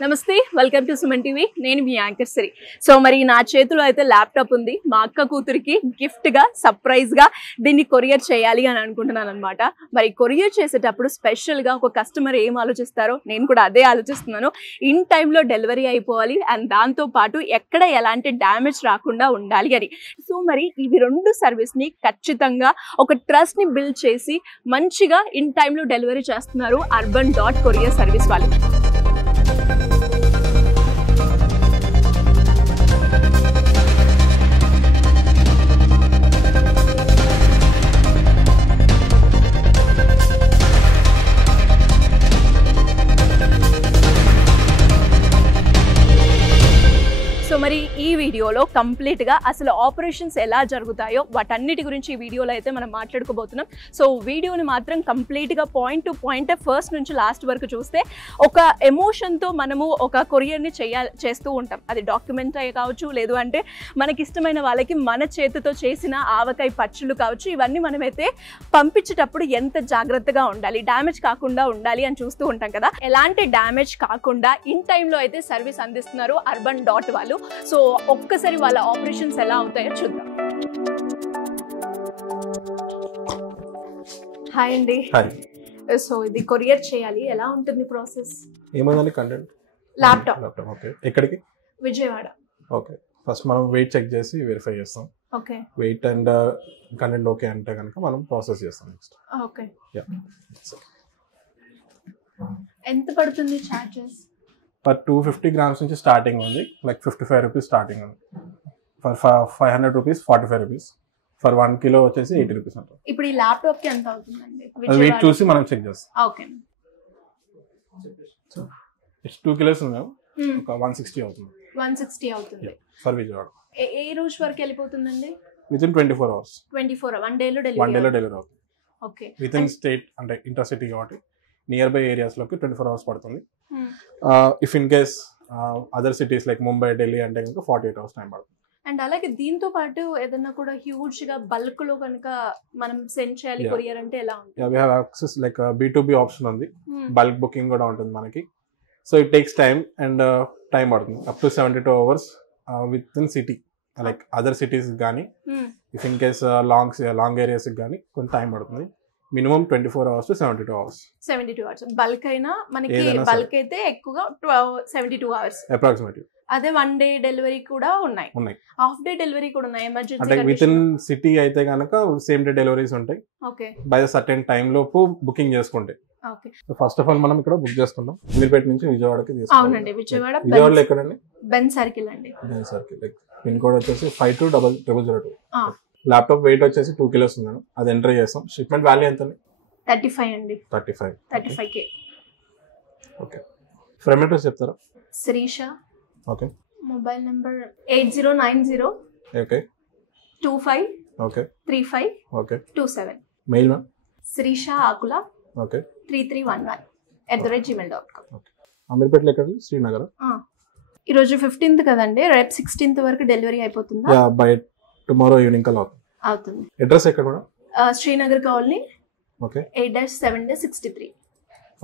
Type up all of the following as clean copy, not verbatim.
నమస్తే, welcome to Suman TV. నేను మీ anchor Shri. So మరి నా చేతిలో అయితే ల్యాప్టాప్ ఉంది. మా అక్క కూతురికి గిఫ్ట్గా సర్ప్రైజ్గా దీన్ని కొరియర్ చేయాలి అని అనుకుంటున్నాను అనమాట. మరి కొరియర్ చేసేటప్పుడు స్పెషల్గా ఒక కస్టమర్ ఏం ఆలోచిస్తారో నేను కూడా అదే ఆలోచిస్తున్నాను. ఇన్ టైంలో డెలివరీ అయిపోవాలి అండ్ దాంతోపాటు ఎక్కడ ఎలాంటి డ్యామేజ్ రాకుండా ఉండాలి అని. సో మరి ఇవి రెండు సర్వీస్ని ఖచ్చితంగా ఒక ట్రస్ట్ని బిల్డ్ చేసి మంచిగా ఇన్ టైంలో డెలివరీ చేస్తున్నారు urban.courier సర్వీస్ వాళ్ళు. సో మరి ఈ వీడియోలో కంప్లీట్గా అసలు ఆపరేషన్స్ ఎలా జరుగుతాయో వాటన్నిటి గురించి ఈ వీడియోలో అయితే మనం మాట్లాడుకోబోతున్నాం. సో వీడియోని మాత్రం కంప్లీట్గా పాయింట్ టు పాయింట్ ఫస్ట్ నుంచి లాస్ట్ వరకు చూస్తే ఒక ఎమోషన్తో మనము ఒక కొరియర్ని చేస్తూ ఉంటాం. అది డాక్యుమెంట్ అయ్యే కావచ్చు, లేదు అంటే మనకి ఇష్టమైన వాళ్ళకి మన చేతితో చేసిన ఆవకాయ పచ్చులు కావచ్చు. ఇవన్నీ మనమైతే పంపించేటప్పుడు ఎంత జాగ్రత్తగా ఉండాలి, డ్యామేజ్ కాకుండా ఉండాలి అని చూస్తూ ఉంటాం కదా. ఎలాంటి డ్యామేజ్ కాకుండా ఇన్ టైంలో అయితే సర్వీస్ అందిస్తున్నారు urban.courier వాళ్ళు. సో ఒక్కసారి వాళ్ళ ఆపరేషన్స్ ఎలా అవుతాయో చూద్దాం. హాయ్ అండి. సో ఇది కొరియర్ చేయాలి, ఎలా ఉంటుంది ప్రాసెస్? ఏమైందండి కంటెంట్? ల్యాప్టాప్. ఓకే, ఎక్కడికి? విజయవాడ. ఓకే, ఫస్ట్ మనం వెయిట్ చెక్ చేసి వెరిఫై చేస్తాం. Okay, weight and content okay అంటే కనుక మనం ప్రాసెస్ చేస్తాం నెక్స్ట్. Okay, yeah. ఎంత పడుతుంది చార్జెస్? ఫర్ 250 grams నుంచి స్టార్టింగ్ ఉంది, లైక్ 55 rupees స్టార్టింగ్ ఉంది. For 500 rupees 45 rupees. For 1 kilo వచ్చేసి 80 rupees అంటారు. ఇప్పుడు ఈ ల్యాప్టాప్ కి ఎంత అవుతుందండి? వెయిట్ చూసి మనం చెక్ చేస్తాం. ఓకే, ఇట్స్ 2 kilos ఉంది, ఒక 160 అవుతుంది. 160 అవుతుంది ఫర్ విజయవాడ. ఏ రోజు వరకు వెళ్ళిపోతుందండి? Within 24 hours. 24 వన్ డేలో డేలో డెలివరీ అవుతుంది. ఓకే, వితిన్ స్టేట్ అంటే ఇంటర్ సిటీ కాబట్టి నియర్ బై ఏరియాస్లోకి 24 hours పడుతుంది. If in case other cities like Mumbai, Delhi అంటే కనుక 48 hours టైం పడుతుంది. అండ్ అలాగే దీంతో పాటు ఏదైనా కూడా హ్యూజ్ గా బల్క్ లో కనుక మనం సెండ్ చేయాలి కొరియర్ అంటే ఎలా ఉంటుంది? We have access like B2B option ఉంది, బల్క్ బుకింగ్ కూడా ఉంటుంది మనకి. So it takes time and time పడుతుంది up to 72 hours within city. Like other cities కానీ if in case long areas కానీ కొంచెం టైం పడుతుంది. Minimum 24 hours to 72 hours. 72 hours bulk అయినా మనకి, బల్క్ అయితే ఎక్కువగా 72 hours అప్రాక్సిమేట్లీ. అదే వన్ డే డెలివరీ కూడా ఉన్నాయి, హాఫ్ డే డెలివరీ కూడా ఉన్నాయి. ఎమర్జెన్సీ అంటే విత్ ఇన్ సిటీ అయితే కనుక సేమ్ డే డెలివరీస్ ఉంటాయి. ఓకే, బై సర్టెన్ టైం లోపు బుకింగ్ చేసుకుంటే. ఓకే, ఫస్ట్ ఆఫ్ ఆల్ మనం ఇక్కడ బుక్ చేసుకుంటాం. అమీర్పేట నుంచి విజయవాడకి తీసుకుంటాం. అవునండి, విజయవాడలో ఎక్కడండి? బెన్ సర్కిల్ అండి. Ben circle. Like pin code వచ్చేసి 520002. ల్యాప్టాప్ వెయిట్ వచ్చేసి 2 kilos ఉంది. అది ఎంటర్ చేస్తాం. షిప్మెంట్ వాల్యూ ఎంత? 35 అండి. 35K. ఓకే, ఫ్రమ్ అడ్రస్ చెప్తారా? Sreesha. Okay, mobile number 8090 okay 25 okay 35 okay 27. Mail ma'am? Sreesha Akula okay 3311@gmail.com. Okay. అమీర్పేటలో ఎక్కడ? శ్రీనగర్. ఈరోజు 15th కదండి, రేపు 16th వరకు డెలివరీ అయిపోతుందా? యా, బై టుమారో ఈవినింగ్ కల్లా అవుతుంది. అడ్రస్ ఎక్కడ madam? Srinagar colony. Okay, 8-7-63.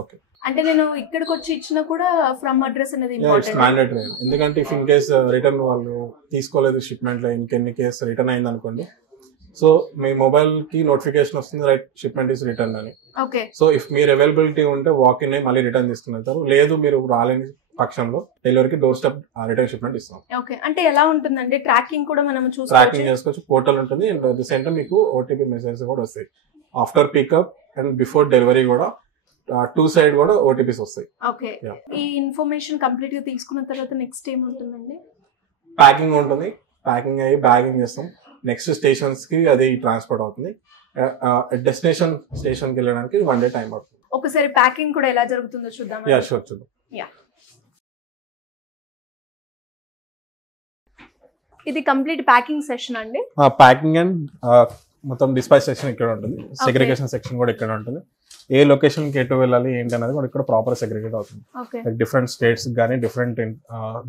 Okay. అంటే నేను ఇక్కడికి వచ్చి ఇచ్చినా కూడా ఫ్రమ్ అడ్రస్ అనేది ఇంపార్టెంట్. మ్యాండేటరీ. ఎందుకంటే ఇఫ్ ఇన్ కేస్ రిటర్న్ వాళ్ళు తీసుకోలేదు షిప్మెంట్ లో, ఇంకెన్ని కేసు రిటర్న్ అయింది అనుకోండి, సో మీ మొబైల్ కి నోటిఫికేషన్ వస్తుంది, రైట్ షిప్మెంట్ ఇస్ రిటర్న్ అని. ఓకే, సో ఇఫ్ మీరు అవైలబిలిటీ ఉంటే వాక్ ఇన్ మళ్ళీ రిటర్న్ తీసుకుని వెళ్తారు. లేదు మీరు రాలేని పక్షంలో డెలివరీకి డోర్ స్టెప్ రిటర్న్ షిప్మెంట్ ఇస్తాం. ఓకే, అంటే ఎలా ఉంటుందండి? ట్రాకింగ్ కూడా మనం ట్రాకింగ్ చేసుకోవచ్చు. పోర్టల్ ఉంటుంది అండ్ ది సేమ్ టైం మీకు OTP మెసేజ్ కూడా వస్తాయి. After pickup and before delivery కూడా 2 side కూడా OTPs వస్తాయి. ఓకే, ఈ ఇన్ఫర్మేషన్ కంప్లీట్ గా తీసుకున్న తర్వాత నెక్స్ట్ ఏం ఉంటుందండి? ప్యాకింగ్ ఉంటుంది. ప్యాకింగ్ అయ్యి బ్యాగింగ్ చేస్తాం. నెక్స్ట్ స్టేషన్స్ కి అది ట్రాన్స్పోర్ట్ అవుతుంది. డెస్టినేషన్ స్టేషన్ కి వెళ్ళడానికి 1 day టైం పడుతుంది. ఒకసారి ప్యాకింగ్ కూడా ఎలా జరుగుతుందో చూద్దాం. యా, షూర్, చూద్దాం. యా, ఇది కంప్లీట్ ప్యాకింగ్ సెషన్ అండి. ప్యాకింగ్ అండ్ మొత్తం డిస్పాచ్ సెక్షన్ ఇక్కడ ఉంటుంది. సెగ్రిగేషన్ సెక్షన్ కూడా ఇక్కడ ఉంటుంది. ఏ లొకేషన్ కి ఎటు వెళ్ళాలి ఏంటి అనేది కూడా ఇక్కడ ప్రాపర్ సెగ్రిగేట్ అవుతుంది. డిఫరెంట్ స్టేట్స్ కానీ డిఫరెంట్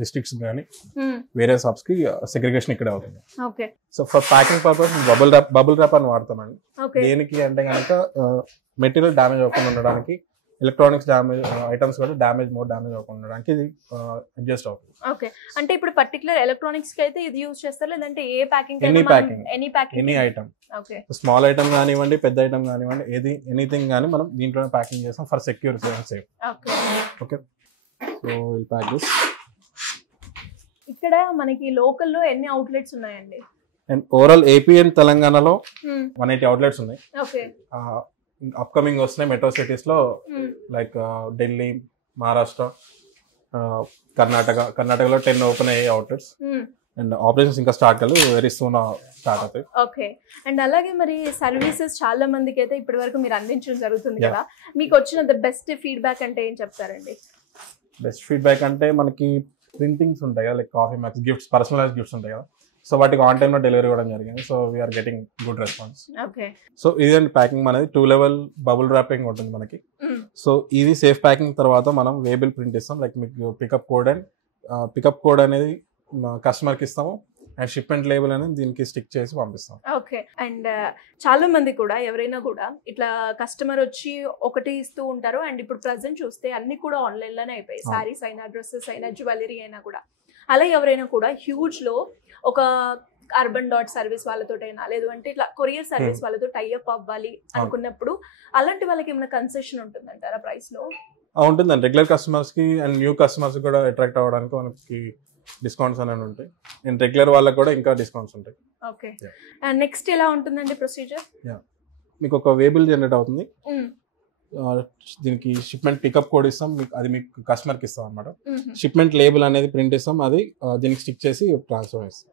డిస్ట్రిక్ట్స్ కానీ వేరే షాప్స్ కి సెగ్రిగేషన్ ఇక్కడ అవుతుంది. So for packing purpose bubble rap అని వాడతామండి. దేనికి అంటే కనుక మెటీరియల్ డ్యామేజ్ అవ్వకుండా ఉండడానికి ఎలక్ట్రానిక్స్ డ్యామేజ్ ఐటమ్స్ కూడా డ్యామేజ్ అవ్వకుండా ఇది అడ్జస్ట్ అవుతుంది. ఓకే, అంటే ఇప్పుడు పర్టికులర్ ఎలక్ట్రానిక్స్ కి అయితే ఇది యూజ్ చేస్తారు, లేదంటే ఏ packing any item, small item కానివ్వండి పెద్ద ఐటమ్ కానివ్వండి ఎనీథింగ్ కానీ మనం దీంట్లోనే ప్యాకింగ్ చేస్తాం for secure safe. Okay, so will pack this. ఇక్కడ మనకి లోకల్లో ఎన్ని అవుట్లెట్స్ ఉన్నాయండి? అండ్ ఓవరాల్ ఏపీ అండ్ తెలంగాణలో 180 అవుట్లెట్స్ ఉన్నాయి. ఓకే, అప్కమింగ్ వస్తున్నాయి మెట్రో సిటీస్ లో, లైక్ ఢిల్లీ, మహారాష్ట్ర, కర్ణాటకలో 10 ఓపెన్ అయ్యే అవుట్లెట్స్. అండ్ ఆపరేషన్స్ ఇంకా స్టార్ట్ కాలేదు, వెరీ సూన్ స్టార్ట్ అవుతాయి. ఓకే, అండ్ అలాగే మరి సర్వీసెస్ చాలా మందికి అయితే ఇప్పటి వరకు మీరు అందించడం జరుగుతుంది కదా, మీకు వచ్చిన ద బెస్ట్ ఫీడ్బ్యాక్ అంటే ఏం చెప్తారండి? బెస్ట్ ఫీడ్బ్యాక్ అంటే మనకి ప్రింటింగ్స్ ఉంటాయి కదా, like coffee mugs gifts, personalise gifts ఉంటాయి కదా, సో వాటికి ఆన్ టైమ్ లో డెలివరీ ఇవ్వడం జరిగింది. So we are getting good response. So ఇదండి ప్యాకింగ్ అనేది 2 లెవెల్ బబుల్ ర్యాపింగ్ ఉంటుంది మనకి. సో ఇది సేఫ్ ప్యాకింగ్ తర్వాత మనం వేబుల్ ప్రింట్ ఇస్తాం, లైక్ మీకు పికప్ కోడ్ అనేది కస్టమర్ కి ఇస్తాము, అండ్ షిప్మెంట్ లేబుల్ అనేది దీనికి స్టిక్ చేసి పంపిస్తాం. ఓకే, అండ్ చాలా మంది కూడా ఎవరైనా కూడా ఇట్లా కస్టమర్ వచ్చి ఒకటి ఇస్తూ ఉంటారు, అండ్ ఇప్పుడు ప్రెసెంట్ చూస్తే అన్ని కూడా ఆన్లైన్ లోనే అయిపోయాయి, సారీస్ అయినా డ్రెస్సెస్ అయినా జ్యువెలరీ అయినా కూడా. అలా ఎవరైనా కూడా హ్యూజ్ లో ఒక అర్బన్ డాట్ సర్వీస్ వాళ్ళతోటైనా లేదు అంటే ఇట్లా కొరియర్ సర్వీస్ వాళ్ళతో టైఅప్ అవ్వాలి అనుకున్నప్పుడు అలాంటి వాళ్ళకి ఏమైనా కన్సెషన్ ఉంటుందంటారా ప్రైస్ లో? ఉంటుందండి, రెగ్యులర్ కస్టమర్స్ కి అండ్ న్యూ కస్టమర్స్ కూడా అట్రాక్ట్ అవ్వడానికి మనకి డిస్కౌంట్స్ అనేవి ఉంటాయి, అండ్ రెగ్యులర్ వాళ్ళకి కూడా ఇంకా డిస్కౌంట్స్ ఉంటాయి. ఓకే, అండ్ నెక్స్ట్ ఎలా ఉంటుందండి ప్రొసీజర్? మీకు ఒక వేబుల్ జనరేట్ అవుతుంది, దీనికి షిప్మెంట్ పికప్ కోడ్ ఇస్తాం, అది మీకు కస్టమర్ కి ఇస్తాం అనమాట. షిప్మెంట్ లేబుల్ అనేది ప్రింట్ ఇస్తాం, అది దీనికి స్టిక్ చేసి ట్రాన్స్ఫర్ చేస్తాం.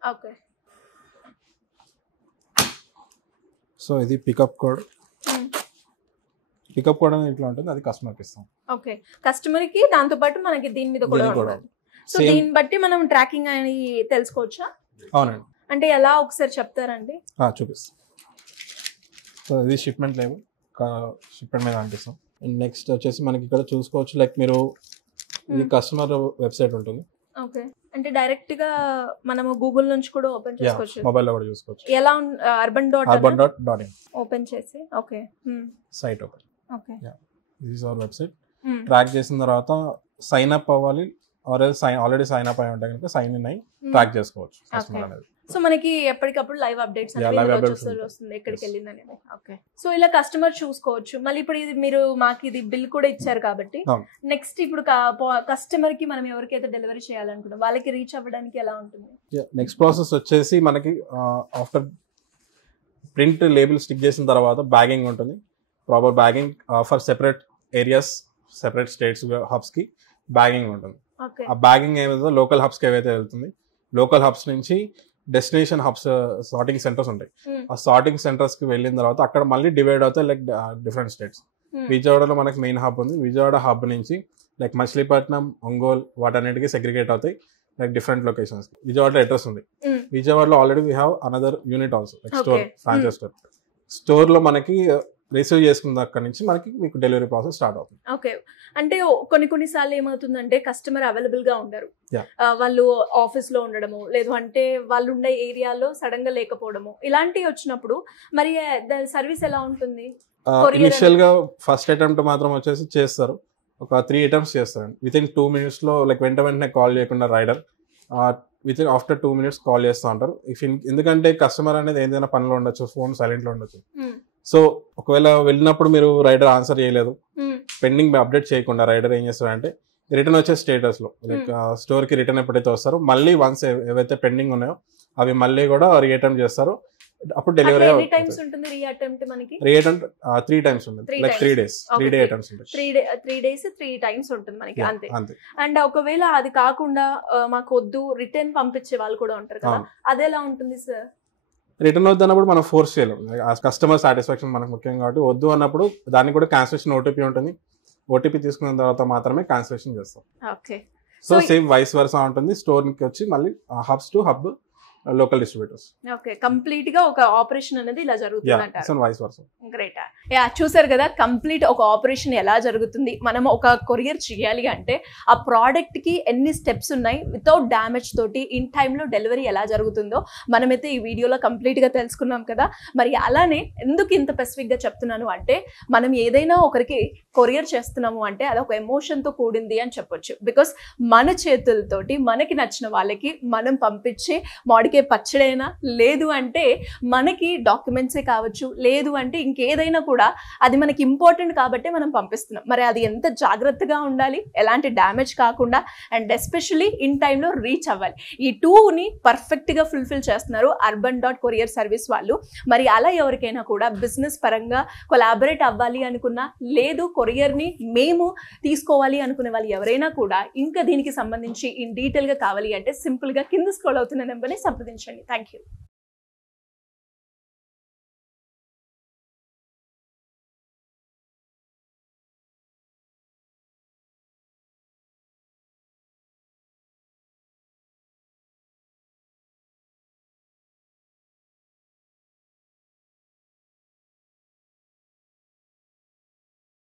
సో ఇది పికప్ కోడ్ అనేది ఇట్లా ఉంటుంది, అది కస్టమర్ కి ఇస్తాం. ఓకే, కస్టమర్ కి దాంతో పాటు మనకి దీని మీద కూడా ఉంటుంది. సో దీన్ని బట్టి మనం ట్రాకింగ్ అని తెలుసుకోవచ్చా? అవునండి. అంటే ఎలా ఒకసారి చెప్తారండి? చూపిస్తాం. సో ఇది షిప్మెంట్ లేబుల్ షిప్మెంట్ మీద అంటిస్తాం. అండ్ నెక్స్ట్ వచ్చేసి మనకి ఇక్కడ చూసుకోవచ్చు, లైక్ మీరు ఇది కస్టమర్ వెబ్సైట్ ఉంటుంది. ఓకే, అంటే డైరెక్ట్ గా మనము గూగుల్ నుంచి కూడా ఓపెన్ చేసుకోవచ్చు, మొబైల్ లో కూడా చూసుకోవచ్చు. ఎలా urban.in ఓపెన్ చేసి okay site open. Okay, this is our website. Track చేసిన తర్వాత సైన్ అప్ అవ్వాలి, ఆల్రెడీ సైన్ అప్ అయి ఉంటే కనుక సైన్ ఇన్ అయ్యి ట్రాక్ చేసుకోవచ్చు కస్టమర్ అనేది. సో మనకి ఎప్పటికప్పుడు లైవ్ అప్డేట్స్ వస్తుంది ఎక్కడికి వెళ్ళిందని. ఓకే, సో ఇలా కస్టమర్ చూసుకోవచ్చు. మళ్ళీ ఇప్పుడు ఇది మీరు మాకు ఇది బిల్ కూడా ఇచ్చారు కాబట్టి నెక్స్ట్ ఇప్పుడు కస్టమర్ కి మనం ఎవరికైతే డెలివరీ చేయాలనుకుంటాం వాళ్ళకి రీచ్ అవ్వడానికి ఎలా ఉంటుంది? నెక్స్ట్ ప్రాసెస్ వచ్చేసి మనకి ఆఫ్టర్ ప్రింట్ లేబుల్ స్టిక్ చేసిన తర్వాత బ్యాగింగ్ ఉంటుంది, proper bagging for separate areas, separate states hubs కి బ్యాగింగ్ ఉంటుంది. ఆ బ్యాగింగ్ ఏదైతే లోకల్ హబ్స్ కి ఏవైతే వెళ్తుంది, లోకల్ హబ్స్ నుంచి డెస్టినేషన్ హబ్స్ సార్టింగ్ సెంటర్స్ ఉంటాయి, ఆ సార్టింగ్ సెంటర్స్ కి వెళ్ళిన తర్వాత అక్కడ మళ్ళీ డివైడ్ అవుతాయి లైక్ డిఫరెంట్ స్టేట్స్. విజయవాడలో మనకి మెయిన్ హబ్ ఉంది, విజయవాడ హబ్ నుంచి లైక్ మచిలీపట్నం, ఒంగోలు వాటన్నిటికీ సెగ్రిగేట్ అవుతాయి లైక్ డిఫరెంట్ లొకేషన్స్. విజయవాడలో అడ్రస్ ఉంది, విజయవాడలో already we have another unit also like store, franchise store లో మనకి రిసీవ్ చేసుకున్న అక్కడి నుంచి మనకి మీకు డెలివరీ ప్రాసెస్ స్టార్ట్ అవుతుంది. ఓకే, అంటే కొన్నిసార్లు ఏమవుతుందంటే కస్టమర్ అవైలబుల్ గా ఉండరు, వాళ్ళు ఆఫీస్ లో ఉండడము లేదు అంటే వాళ్ళు ఉండే ఏరియాలో సడన్ గా లేకపోవడము, ఇలాంటివి వచ్చినప్పుడు మరి సర్వీస్ ఎలా ఉంటుంది? ఇనిషియల్ గా ఫస్ట్ అటెంప్ట్ మాత్రం వచ్చేసి చేస్తారు, ఒక 3 అటెంప్ట్స్ చేస్తారండి. వితిన్ 2 minutes లో లైక్ వెంటనే కాల్ చేయకుండా rider within after 2 minutes call చేస్తూ ఉంటారు. ఎందుకంటే కస్టమర్ అనేది ఏదైనా పనిలో ఉండొచ్చు, ఫోన్ సైలెంట్ లో ఉండొచ్చు. సో ఒకవేళ వెళ్ళినప్పుడు మీరు రైడర్ ఆన్సర్ చేయలేదు, పెండింగ్ అప్డేట్ చేయకుండా రైడర్ ఏం చేస్తారంటే రిటర్న్ వచ్చే స్టేటస్ లో లైక్ స్టోర్ కి రిటర్న్ ఎప్పుడైతే వస్తారో మళ్ళీ వన్స్ ఏవైతే పెండింగ్ ఉన్నాయో అవి మళ్ళీ కూడా రీఅటెంప్ట్ చేస్తారు. అప్పుడు డెలివరీ రీ అటెంప్ట్ 3 times ఉంటుంది, లైక్ 3 days 3 day అటెంప్ట్స్ ఉంటాయి. 3 days 3 times ఉంటుంది మనకి అంతే. అండ్ ఒకవేళ అది కాకుండా మాకు వద్దు రిటర్న్ పంపించే వాళ్ళు కూడా ఉంటారు కదా, అదెలా ఉంటుంది సార్? రిటర్న్ వద్దు అన్నప్పుడు మనం ఫోర్స్ చేయలేము, కస్టమర్ సాటిస్ఫాక్షన్ మనకు ముఖ్యం కాబట్టి వద్దు అన్నప్పుడు దానికి కూడా క్యాన్సిలేషన్ ఓటీపీ ఉంటుంది, ఓటీపీ తీసుకున్న తర్వాత మాత్రమే క్యాన్సిలేషన్ చేస్తాం. సో సేమ్ వైస్ వర్సా ఉంటుంది, స్టోర్ కి వచ్చి మళ్ళీ hubs to hub local distributors. Okay, complete గా ఒక ఆపరేషన్ అనేది ఇలా జరుగుతుంది అంటారు. Vice versa. గ్రేట్. యా, చూసారు కదా కంప్లీట్ ఒక ఆపరేషన్ ఎలా జరుగుతుంది. మనం ఒక కొరియర్ చేయాలి అంటే ఆ ప్రోడక్ట్ కి ఎన్ని స్టెప్స్ ఉన్నాయి, వితౌట్ డ్యామేజ్ తోటి ఇన్ టైంలో డెలివరీ ఎలా జరుగుతుందో మనమైతే ఈ వీడియోలో కంప్లీట్ గా తెలుసుకున్నాం కదా. మరి అలానే ఎందుకు ఇంత స్పెసిఫిక్ గా చెప్తున్నాను అంటే, మనం ఏదైనా ఒకరికి కొరియర్ చేస్తున్నాము అంటే అది ఒక ఎమోషన్ తో కూడింది అని చెప్పొచ్చు. బికాస్ మన చేతులతోటి మనకి నచ్చిన వాళ్ళకి మనం పంపించే మామిడికాయ పచ్చడైనా, లేదు అంటే మనకి డాక్యుమెంట్సే కావచ్చు, లేదు అంటే ఇంకేదైనా కూడా అది మనకి ఇంపార్టెంట్ కాబట్టి మనం పంపిస్తున్నాం. మరి అది ఎంత జాగ్రత్తగా ఉండాలి, ఎలాంటి డ్యామేజ్ కాకుండా, అండ్ ఎస్పెషల్లీ ఇన్ టైంలో రీచ్ అవ్వాలి. ఈ టూని పర్ఫెక్ట్గా ఫుల్ఫిల్ చేస్తున్నారు urban.courier సర్వీస్ వాళ్ళు. మరి అలా ఎవరికైనా కూడా బిజినెస్ పరంగా కొలాబరేట్ అవ్వాలి అనుకున్నా, లేదు కొరియర్ని మేము తీసుకోవాలి అనుకునే వాళ్ళు ఎవరైనా కూడా ఇంకా దీనికి సంబంధించి ఇన్ డీటెయిల్గా కావాలి అంటే సింపుల్గా కింద స్క్రోల్ అవుతున్న నెంబర్ని సంప్రదించండి. Thank you.